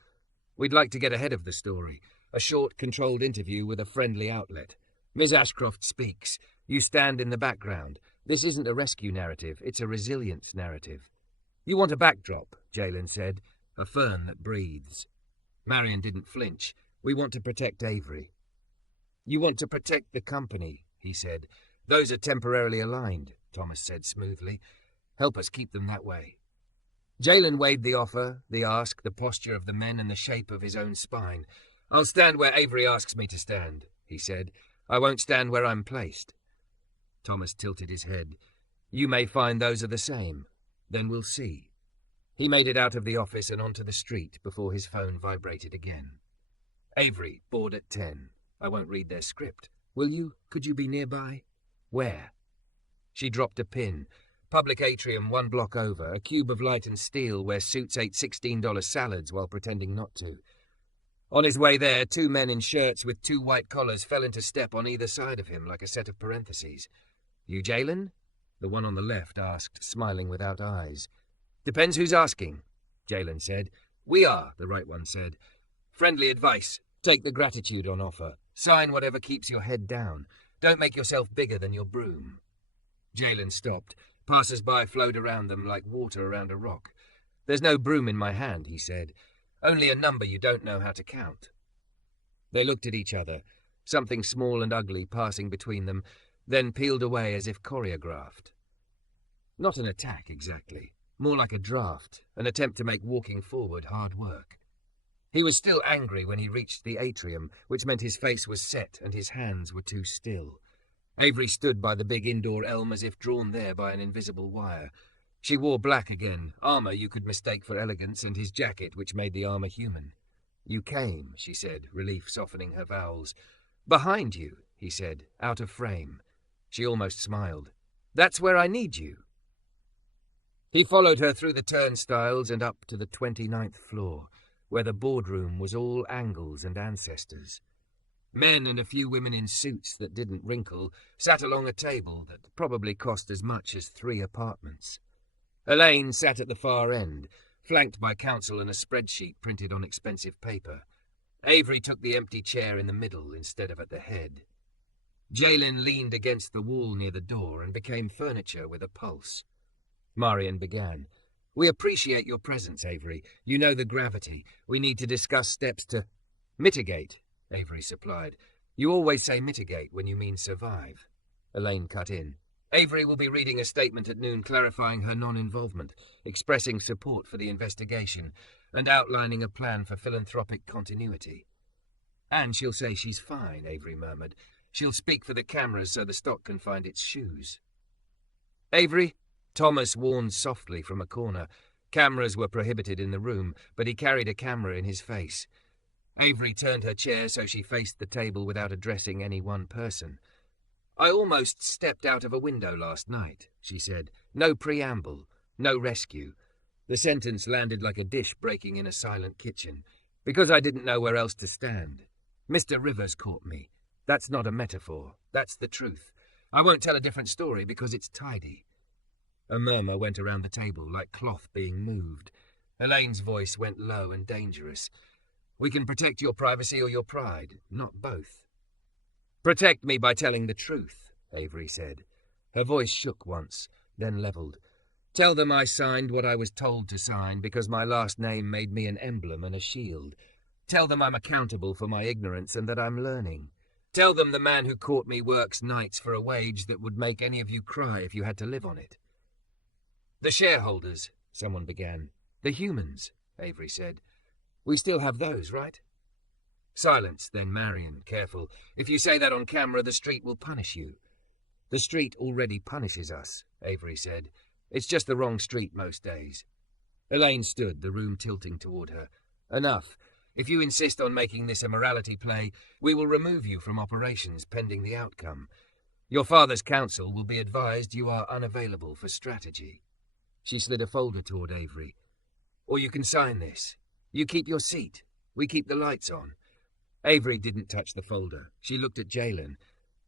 "We'd like to get ahead of the story. A short, controlled interview with a friendly outlet. Ms. Ashcroft speaks. You stand in the background. This isn't a rescue narrative, it's a resilience narrative. You want a backdrop, Jalen said, a fern that breathes. Marion didn't flinch. We want to protect Avery. You want to protect the company, he said. Those are temporarily aligned, Thomas said smoothly. Help us keep them that way. Jalen weighed the offer, the ask, the posture of the men and the shape of his own spine. I'll stand where Avery asks me to stand, he said. I won't stand where I'm placed. Thomas tilted his head. You may find those are the same. Then we'll see. He made it out of the office and onto the street before his phone vibrated again. Avery, board at 10. I won't read their script. Will you? Could you be nearby? Where? She dropped a pin. Public atrium 1 block over, a cube of light and steel where suits ate $16 salads while pretending not to. On his way there, 2 men in shirts with 2 white collars fell into step on either side of him like a set of parentheses. You Jalen? The one on the left asked, smiling without eyes. Depends who's asking, Jalen said. We are, the right one said. Friendly advice. Take the gratitude on offer. Sign whatever keeps your head down. Don't make yourself bigger than your broom. Jalen stopped. Passers-by flowed around them like water around a rock. There's no broom in my hand, he said. Only a number you don't know how to count. They looked at each other, something small and ugly passing between them, then peeled away as if choreographed. Not an attack, exactly. More like a draft, an attempt to make walking forward hard work. He was still angry when he reached the atrium, which meant his face was set and his hands were too still. Avery stood by the big indoor elm as if drawn there by an invisible wire. She wore black again, armour you could mistake for elegance, and his jacket, which made the armour human. You came, she said, relief softening her vowels. Behind you, he said, out of frame. She almost smiled. That's where I need you. He followed her through the turnstiles and up to the 29th floor, where the boardroom was all angles and ancestors. Men and a few women in suits that didn't wrinkle sat along a table that probably cost as much as 3 apartments. Elaine sat at the far end, flanked by counsel and a spreadsheet printed on expensive paper. Avery took the empty chair in the middle instead of at the head. Jalen leaned against the wall near the door and became furniture with a pulse. Marion began. We appreciate your presence, Avery. You know the gravity. We need to discuss steps to mitigate, Avery supplied. You always say mitigate when you mean survive. Elaine cut in. Avery will be reading a statement at noon clarifying her non-involvement, expressing support for the investigation, and outlining a plan for philanthropic continuity. And she'll say she's fine, Avery murmured. She'll speak for the cameras so the stock can find its shoes. Avery? Thomas warned softly from a corner. Cameras were prohibited in the room, but he carried a camera in his face. Avery turned her chair so she faced the table without addressing any one person. I almost stepped out of a window last night, she said. No preamble, no rescue. The sentence landed like a dish breaking in a silent kitchen, because I didn't know where else to stand. Mr. Rivers caught me. That's not a metaphor. That's the truth. I won't tell a different story because it's tidy. A murmur went around the table like cloth being moved. Elaine's voice went low and dangerous. We can protect your privacy or your pride, not both. Protect me by telling the truth, Avery said. Her voice shook once, then levelled. Tell them I signed what I was told to sign because my last name made me an emblem and a shield. Tell them I'm accountable for my ignorance and that I'm learning. Tell them the man who caught me works nights for a wage that would make any of you cry if you had to live on it. The shareholders, someone began. The humans, Avery said. We still have those, right? Silence, then Marion, careful. If you say that on camera, the street will punish you. The street already punishes us, Avery said. It's just the wrong street most days. Elaine stood, the room tilting toward her. Enough. If you insist on making this a morality play, we will remove you from operations pending the outcome. Your father's counsel will be advised you are unavailable for strategy. She slid a folder toward Avery. Or you can sign this. You keep your seat. We keep the lights on. Avery didn't touch the folder. She looked at Jalen.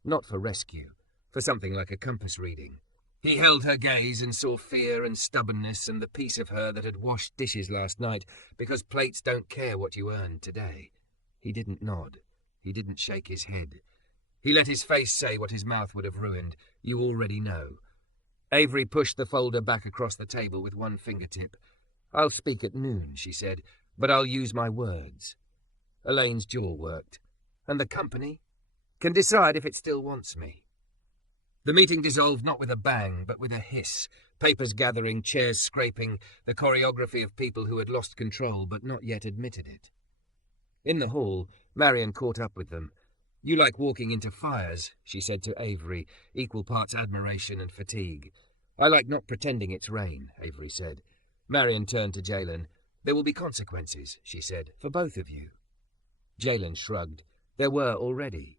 Not for rescue. For something like a compass reading. He held her gaze and saw fear and stubbornness and the piece of her that had washed dishes last night because plates don't care what you earn today. He didn't nod. He didn't shake his head. He let his face say what his mouth would have ruined. You already know. Avery pushed the folder back across the table with one fingertip. I'll speak at noon, she said, but I'll use my words. Elaine's jaw worked. And the company can decide if it still wants me. The meeting dissolved not with a bang, but with a hiss. Papers gathering, chairs scraping, the choreography of people who had lost control but not yet admitted it. In the hall, Marion caught up with them. You like walking into fires, she said to Avery, equal parts admiration and fatigue. I like not pretending it's rain, Avery said. Marion turned to Jalen. There will be consequences, she said, for both of you. Jalen shrugged. There were already.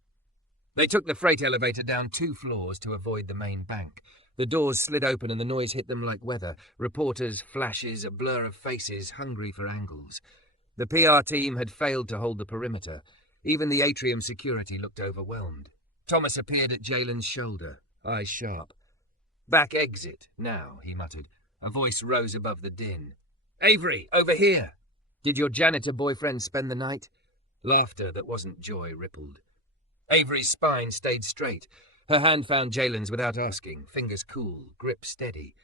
They took the freight elevator down 2 floors to avoid the main bank. The doors slid open and the noise hit them like weather. Reporters, flashes, a blur of faces, hungry for angles. The PR team had failed to hold the perimeter. Even the atrium security looked overwhelmed. Thomas appeared at Jalen's shoulder, eyes sharp. Back exit, now, he muttered. A voice rose above the din. Avery, over here! Did your janitor boyfriend spend the night? Laughter that wasn't joy rippled. Avery's spine stayed straight. Her hand found Jalen's without asking, fingers cool, grip steady.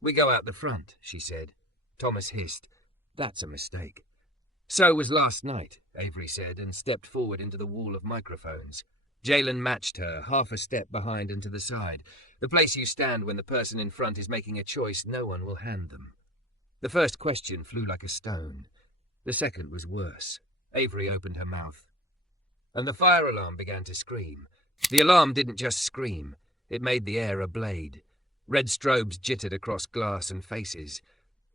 We go out the front, she said. Thomas hissed. That's a mistake. So was last night, Avery said, and stepped forward into the wall of microphones. Jalen matched her, half a step behind and to the side. The place you stand when the person in front is making a choice no one will hand them. The first question flew like a stone. The second was worse. Avery opened her mouth. And the fire alarm began to scream. The alarm didn't just scream. It made the air a blade. Red strobes jittered across glass and faces.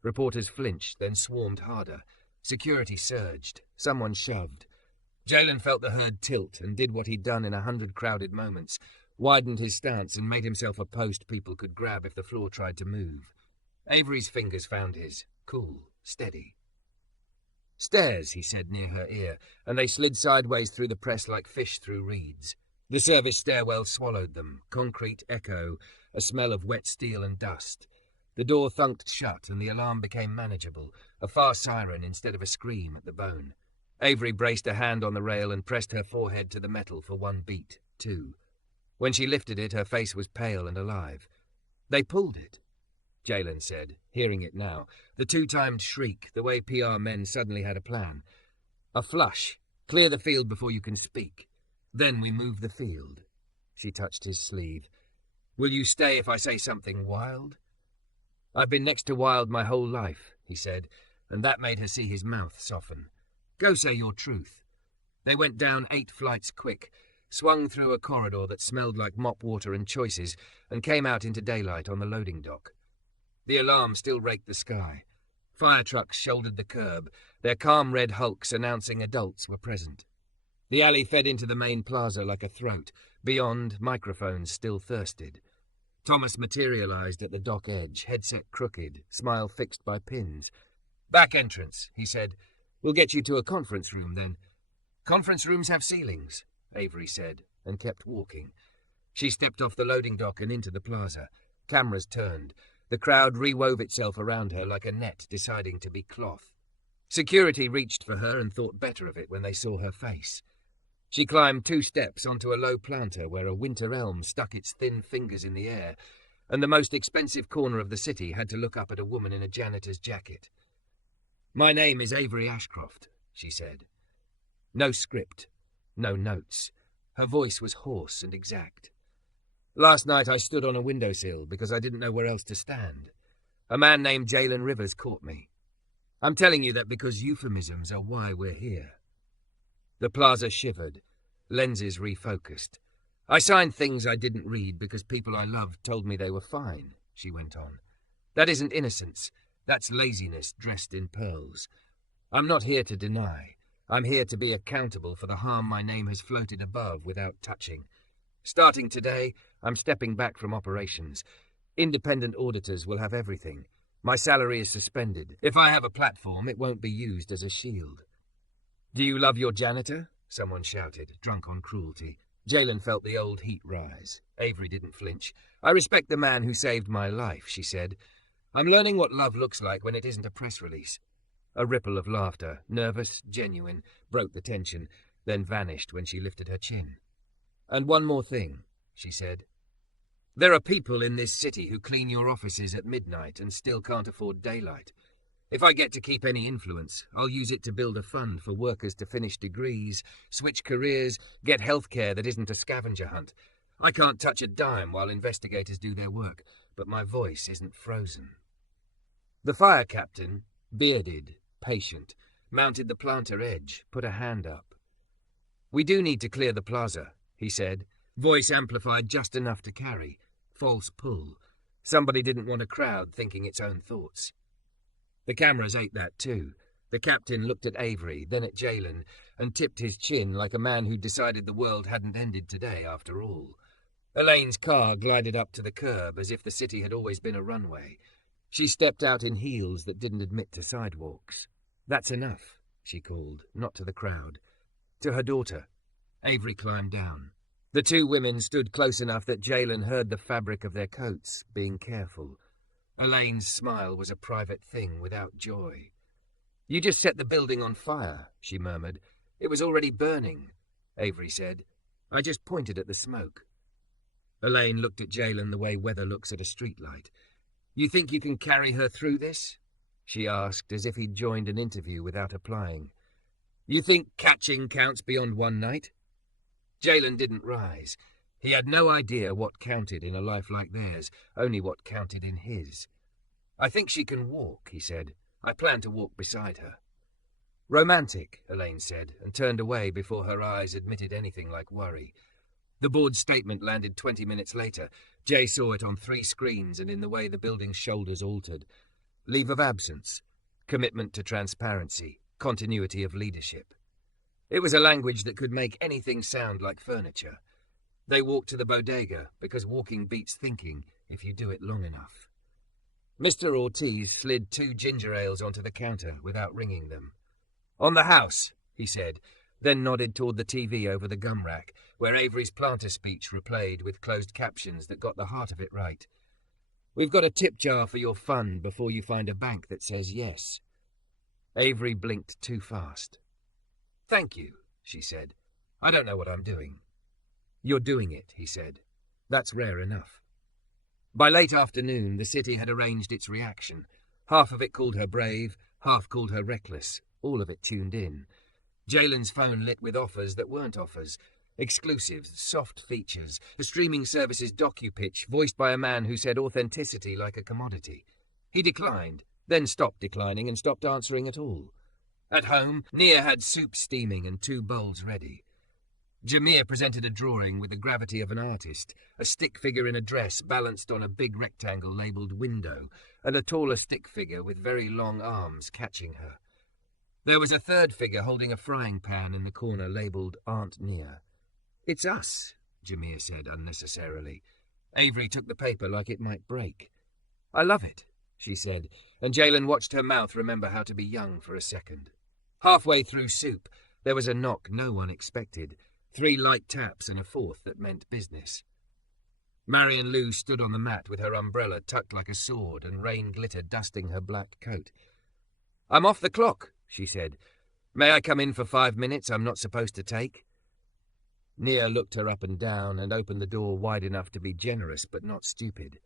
Reporters flinched, then swarmed harder. Security surged. Someone shoved. Jalen felt the herd tilt and did what he'd done in 100 crowded moments, widened his stance and made himself a post people could grab if the floor tried to move. Avery's fingers found his. Cool, steady. Stairs, he said near her ear, and they slid sideways through the press like fish through reeds. The service stairwell swallowed them, concrete echo, a smell of wet steel and dust. The door thunked shut and the alarm became manageable, a far siren instead of a scream at the bone. Avery braced a hand on the rail and pressed her forehead to the metal for 1 beat, 2. When she lifted it, her face was pale and alive. They pulled it, Jalen said, hearing it now. The 2-timed shriek, the way PR men suddenly had a plan. A flush. Clear the field before you can speak. Then we move the field. She touched his sleeve. Will you stay if I say something wild? I've been next to wild my whole life, he said, and that made her see his mouth soften. Go say your truth. They went down 8 flights quick, swung through a corridor that smelled like mop water and choices, and came out into daylight on the loading dock. The alarm still raked the sky. Fire trucks shouldered the curb, their calm red hulks announcing adults were present. The alley fed into the main plaza like a throat. Beyond, microphones still thirsted. Thomas materialized at the dock edge, headset crooked, smile fixed by pins. Back entrance, he said. We'll get you to a conference room, then. Conference rooms have ceilings, Avery said, and kept walking. She stepped off the loading dock and into the plaza. Cameras turned. The crowd rewove itself around her like a net deciding to be cloth. Security reached for her and thought better of it when they saw her face. She climbed 2 steps onto a low planter where a winter elm stuck its thin fingers in the air, and the most expensive corner of the city had to look up at a woman in a janitor's jacket. My name is Avery Ashcroft, she said. No script, no notes. Her voice was hoarse and exact. Last night I stood on a windowsill because I didn't know where else to stand. A man named Jalen Rivers caught me. I'm telling you that because euphemisms are why we're here. The plaza shivered, lenses refocused. I signed things I didn't read because people I loved told me they were fine, she went on. That isn't innocence. That's laziness dressed in pearls. I'm not here to deny. I'm here to be accountable for the harm my name has floated above without touching. Starting today, I'm stepping back from operations. Independent auditors will have everything. My salary is suspended. If I have a platform, it won't be used as a shield. Do you love your janitor? Someone shouted, drunk on cruelty. Jalen felt the old heat rise. Avery didn't flinch. I respect the man who saved my life, she said. I'm learning what love looks like when it isn't a press release. A ripple of laughter, nervous, genuine, broke the tension, then vanished when she lifted her chin. "And one more thing," she said. "There are people in this city who clean your offices at midnight and still can't afford daylight. If I get to keep any influence, I'll use it to build a fund for workers to finish degrees, switch careers, get healthcare that isn't a scavenger hunt. I can't touch a dime while investigators do their work, but my voice isn't frozen." The fire captain, bearded, patient, mounted the planter edge, put a hand up. "We do need to clear the plaza," he said, voice amplified just enough to carry. False pull. Somebody didn't want a crowd thinking its own thoughts. The cameras ate that too. The captain looked at Avery, then at Jalen, and tipped his chin like a man who decided the world hadn't ended today after all. Elaine's car glided up to the curb as if the city had always been a runway. She stepped out in heels that didn't admit to sidewalks. "That's enough," she called, not to the crowd. To her daughter. Avery climbed down. The two women stood close enough that Jalen heard the fabric of their coats, being careful. Elaine's smile was a private thing without joy. "You just set the building on fire," she murmured. "It was already burning," Avery said. "I just pointed at the smoke." Elaine looked at Jalen the way weather looks at a streetlight. "You think you can carry her through this?" she asked, as if he'd joined an interview without applying. "You think catching counts beyond one night?" Jalen didn't rise. He had no idea what counted in a life like theirs, only what counted in his. "I think she can walk," he said. "I plan to walk beside her." "Romantic," Elaine said, and turned away before her eyes admitted anything like worry. The board's statement landed 20 minutes later. Jay saw it on 3 screens and in the way the building's shoulders altered. Leave of absence, commitment to transparency, continuity of leadership. It was a language that could make anything sound like furniture. They walked to the bodega, because walking beats thinking if you do it long enough. Mr. Ortiz slid 2 ginger ales onto the counter without ringing them. "On the house," he said, then nodded toward the TV over the gum rack, where Avery's planter speech replayed with closed captions that got the heart of it right. "We've got a tip jar for your fund before you find a bank that says yes." Avery blinked too fast. "Thank you," she said. "I don't know what I'm doing." "You're doing it," he said. "That's rare enough." By late afternoon, the city had arranged its reaction. Half of it called her brave, half called her reckless, all of it tuned in. Jalen's phone lit with offers that weren't offers. Exclusives, soft features, a streaming service's docu-pitch voiced by a man who said authenticity like a commodity. He declined, then stopped declining and stopped answering at all. At home, Nia had soup steaming and 2 bowls ready. Jameer presented a drawing with the gravity of an artist, a stick figure in a dress balanced on a big rectangle labelled window, and a taller stick figure with very long arms catching her. There was a third figure holding a frying pan in the corner labelled Aunt Nia. "It's us," Jameer said unnecessarily. Avery took the paper like it might break. "I love it," she said, and Jalen watched her mouth remember how to be young for a second. Halfway through soup, there was a knock no one expected. 3 light taps and a 4th that meant business. Marion Lou stood on the mat with her umbrella tucked like a sword and rain glitter dusting her black coat. "I'm off the clock," she said. "May I come in for 5 minutes I'm not supposed to take?" Nia looked her up and down and opened the door wide enough to be generous but not stupid.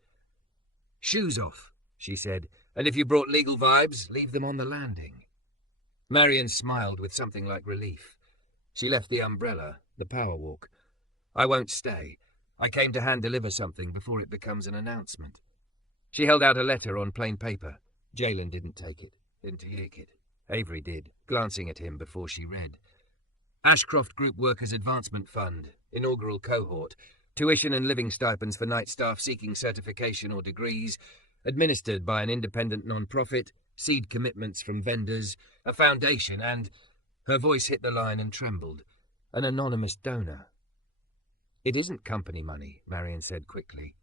"Shoes off," she said, "and if you brought legal vibes, leave them on the landing." Marion smiled with something like relief. She left the umbrella, the power walk. "I won't stay. I came to hand-deliver something before it becomes an announcement." She held out a letter on plain paper. Jalen didn't take it, didn't take it. Avery did, glancing at him before she read. Ashcroft Group Workers Advancement Fund, inaugural cohort, tuition and living stipends for night staff seeking certification or degrees, administered by an independent non-profit, seed commitments from vendors, a foundation, and... Her voice hit the line and trembled. An anonymous donor. "It isn't company money," Marion said quickly.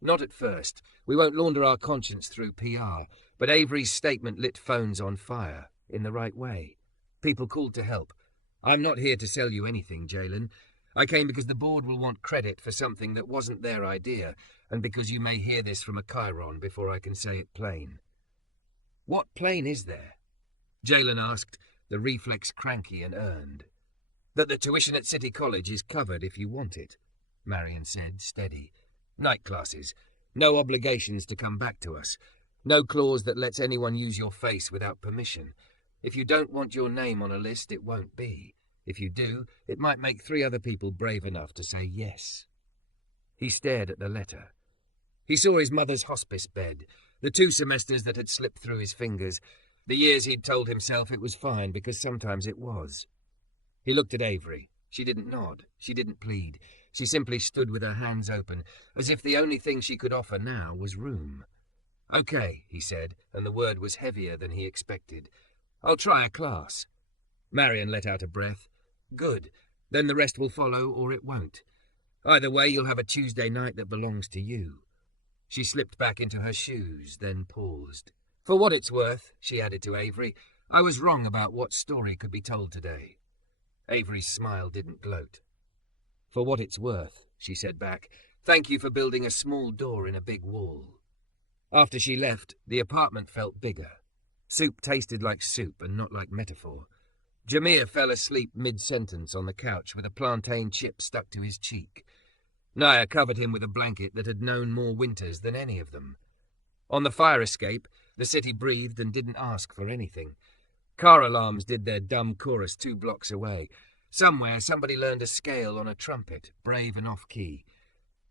"Not at first. We won't launder our conscience through PR, but Avery's statement lit phones on fire, in the right way. People called to help. I'm not here to sell you anything, Jalen. I came because the board will want credit for something that wasn't their idea, and because you may hear this from a chyron before I can say it plain." "What plane is there?" Jalen asked, the reflex cranky and earned. That the tuition at City College is covered if you want it, Marion said, steady. Night classes. No obligations to come back to us. No clause that lets anyone use your face without permission. If you don't want your name on a list, it won't be. If you do, it might make 3 other people brave enough to say yes. He stared at the letter. He saw his mother's hospice bed, the 2 semesters that had slipped through his fingers, the years he'd told himself it was fine because sometimes it was. He looked at Avery. She didn't nod. She didn't plead. She simply stood with her hands open, as if the only thing she could offer now was room. "Okay," he said, and the word was heavier than he expected. "I'll try a class." Marion let out a breath. "Good. Then the rest will follow, or it won't. Either way, you'll have a Tuesday night that belongs to you." She slipped back into her shoes, then paused. "For what it's worth," she added to Avery, "I was wrong about what story could be told today." Avery's smile didn't gloat. "For what it's worth," she said back, "thank you for building a small door in a big wall." After she left, the apartment felt bigger. Soup tasted like soup and not like metaphor. Jameer fell asleep mid-sentence on the couch with a plantain chip stuck to his cheek. Naya covered him with a blanket that had known more winters than any of them. On the fire escape, the city breathed and didn't ask for anything. Car alarms did their dumb chorus 2 blocks away. Somewhere somebody learned a scale on a trumpet, brave and off-key.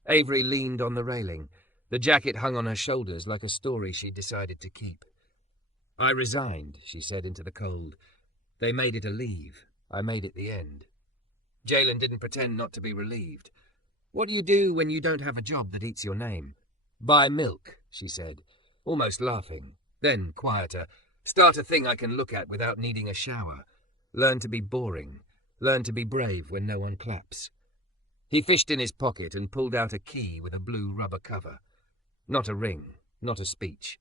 Avery leaned on the railing. The jacket hung on her shoulders like a story she'd decided to keep. "I resigned," she said into the cold. "They made it a leave. I made it the end." Jalen didn't pretend not to be relieved. "What do you do when you don't have a job that eats your name?" "Buy milk," she said, almost laughing. Then, quieter, "Start a thing I can look at without needing a shower. Learn to be boring. Learn to be brave when no one claps." He fished in his pocket and pulled out a key with a blue rubber cover. Not a ring, not a speech.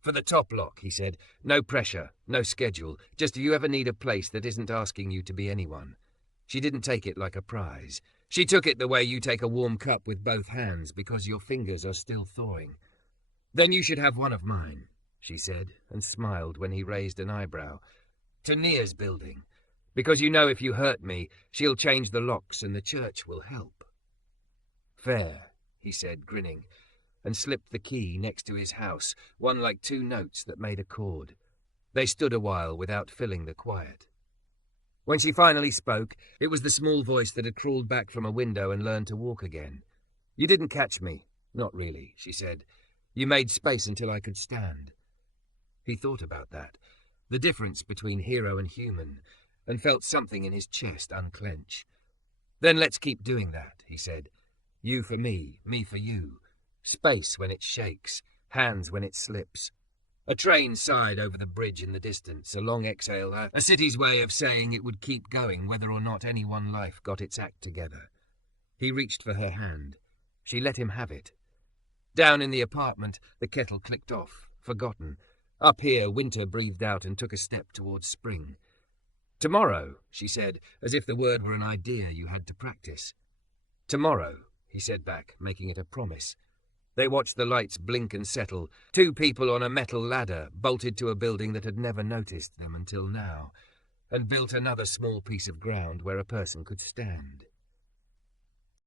"For the top lock," he said. "No pressure, no schedule. Just do you ever need a place that isn't asking you to be anyone?" She didn't take it like a prize. She took it the way you take a warm cup with both hands because your fingers are still thawing. "Then you should have one of mine," she said, and smiled when he raised an eyebrow. "To Nia's building. Because you know if you hurt me, she'll change the locks and the church will help." "Fair," he said, grinning, and slipped the key next to his house, one like 2 notes that made a chord. They stood a while without filling the quiet. When she finally spoke, it was the small voice that had crawled back from a window and learned to walk again. "You didn't catch me." "Not really," she said. "You made space until I could stand." He thought about that, the difference between hero and human, and felt something in his chest unclench. "Then let's keep doing that," he said. "You for me for you. Space when it shakes, hands when it slips." A train sighed over the bridge in the distance, a long exhale, a city's way of saying it would keep going whether or not any one life got its act together. He reached for her hand. She let him have it. Down in the apartment, the kettle clicked off, forgotten. Up here, winter breathed out and took a step towards spring. "Tomorrow," she said, as if the word were an idea you had to practice. "Tomorrow," he said back, making it a promise. They watched the lights blink and settle, 2 people on a metal ladder bolted to a building that had never noticed them until now, and built another small piece of ground where a person could stand.